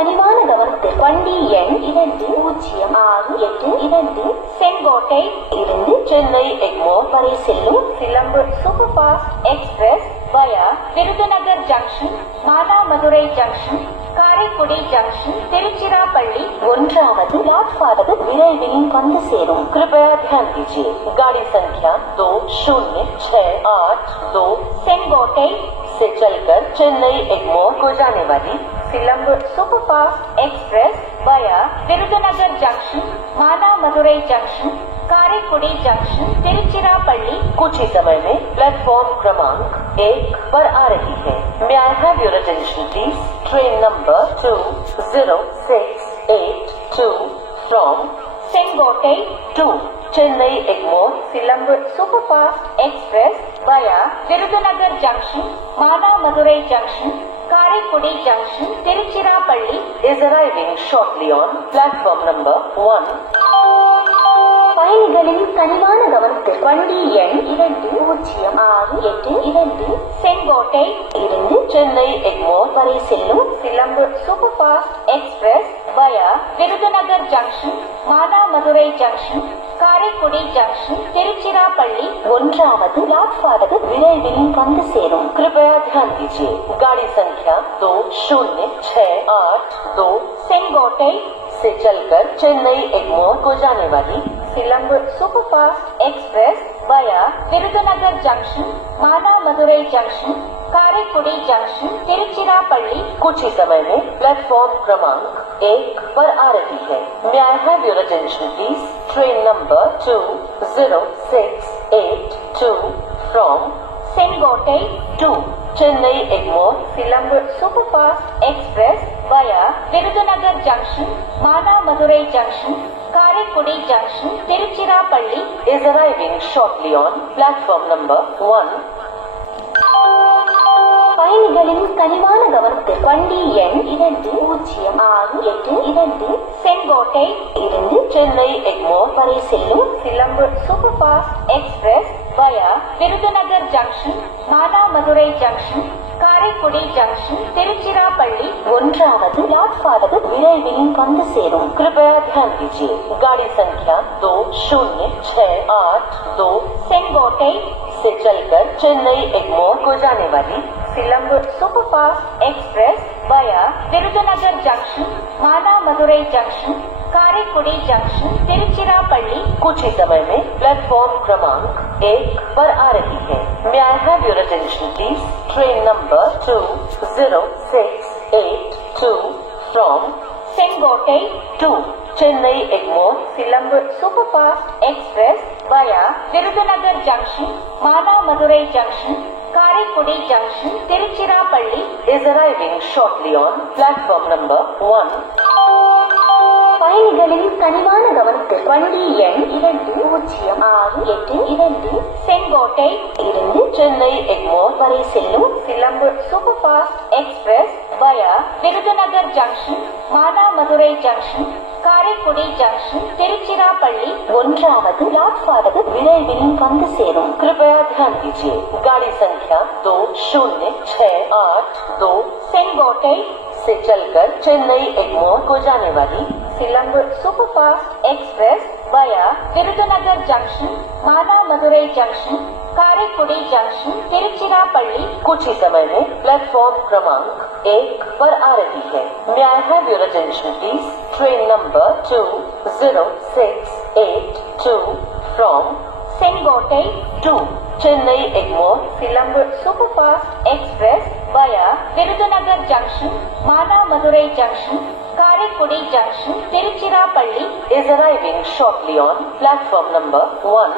கனிவான கவனத்திற்கு வண்டி எண் 2068 செங்கோட்டை இருந்து சென்னை எக்மோர் வரை செல்லும் சிலம்பு super fast express via Virudhunagar junction, Manamadurai junction, Karaikudi junction, Tiruchirappalli 1வது प्लेटफॉर्म विரைவில் வந்து சேரும். कृपया ध्यान दीजिए, गाड़ी संख्या 2062 செங்கோட்டை से चलकर चेन्नई एग्मोर को जाने वाली சிலம்பு super fast express via Virudhunagar junction, Manamadurai junction, Karaikudi junction, Tiruchirappalli कुछ ही समय में प्लेटफॉर्म क्रमांक 1 पर आ रही है. May I have your attention please? Train number 20682 from Sengottai to Chennai Egmore சிலம்பு super fast express via Virudhunagar junction, Manamadurai junction, Karaikudi junction, Tiruchirappalli is arriving shortly on platform number 1. பயணிகளின் கனிவான கவனத்திற்கு வண்டி எண் 2068 செங்கோட்டை இருந்து சென்னை எக்மோர் வரை செல்லும் சிலம்பு super fast express via Virudhunagar junction, Manamadurai junction, Karaikudi junction, Tiruchirappalli 1வது प्लेटफॉर्म विரைவில் வந்து சேரும். कृपया ध्यान दीजिए, गाड़ी संख्या 2062 செங்கோட்டை से चलकर चेन्नई एग्मोर को जाने वाली சிலம்பு super fast express via Virudhunagar junction, Manamadurai junction, Karaikudi junction, Tiruchirappalli कुछ ही समय में प्लेटफॉर्म क्रमांक 1 पर आ रही है. May I have your attention please? Train number 20682 from Sengottai to Chennai Egmore சிலம்பு super fast express via Virudhunagar junction, Manamadurai junction, Karaikudi junction, Tiruchirappalli is arriving shortly on platform number 1. பயணிகளின் கனிவான கவனத்திற்கு வண்டி எண் 2068 செங்கோட்டை இருந்து சென்னை எக்மோர் வரை செல்லும் சிலம்பு super fast express via Virudhunagar junction, Manamadurai junction, Karaikudi junction, Tiruchirappalli 1வது प्लेटफॉर्म विரைவில் வந்து சேரும். कृपया ध्यान दीजिए, गाड़ी संख्या 2068 செங்கோட்டை से चलकर चेन्नई एग्मोर को जाने वाली சிலம்பு super fast express via Virudhunagar junction, Manamadurai junction, Karaikudi junction, Tiruchirappalli कुछ ही समय में प्लेटफॉर्म क्रमांक 1 पर आ रही है. May I have your attention please? Train number 20682 from Sengottai to Chennai Egmore சிலம்பு super fast express via Virudhunagar junction, Manamadurai junction, Karaikudi junction, Tiruchirappalli is arriving shortly on platform number 1. பயணிகளின் கனிவான கவனத்திற்கு வண்டி எண் 2068 செங்கோட்டை இருந்து சென்னை எக்மோர் வரை செல்லும் சிலம்பு super fast express via Virudhunagar junction, Manamadurai junction, Karaikudi junction, Tiruchirappalli 1வது प्लेटफॉर्म विரைவில் வந்து சேரும். कृपया ध्यान दीजिए, गाड़ी संख्या 2068 செங்கோட்டை से चलकर चेन्नई एग्मोर को जाने वाली சிலம்பு super fast express via Virudhunagar junction, Manamadurai junction, Karaikudi junction, Tiruchirappalli कुछ ही समय में प्लेटफॉर्म क्रमांक 1 पर आ रही है. May I have your attention please? Train number 20682 from Sengottai to Chennai Egmore சிலம்பு super fast express via Virudhunagar junction, Manamadurai junction, Karaikudi junction, Tiruchirappalli is arriving shortly on platform number 1.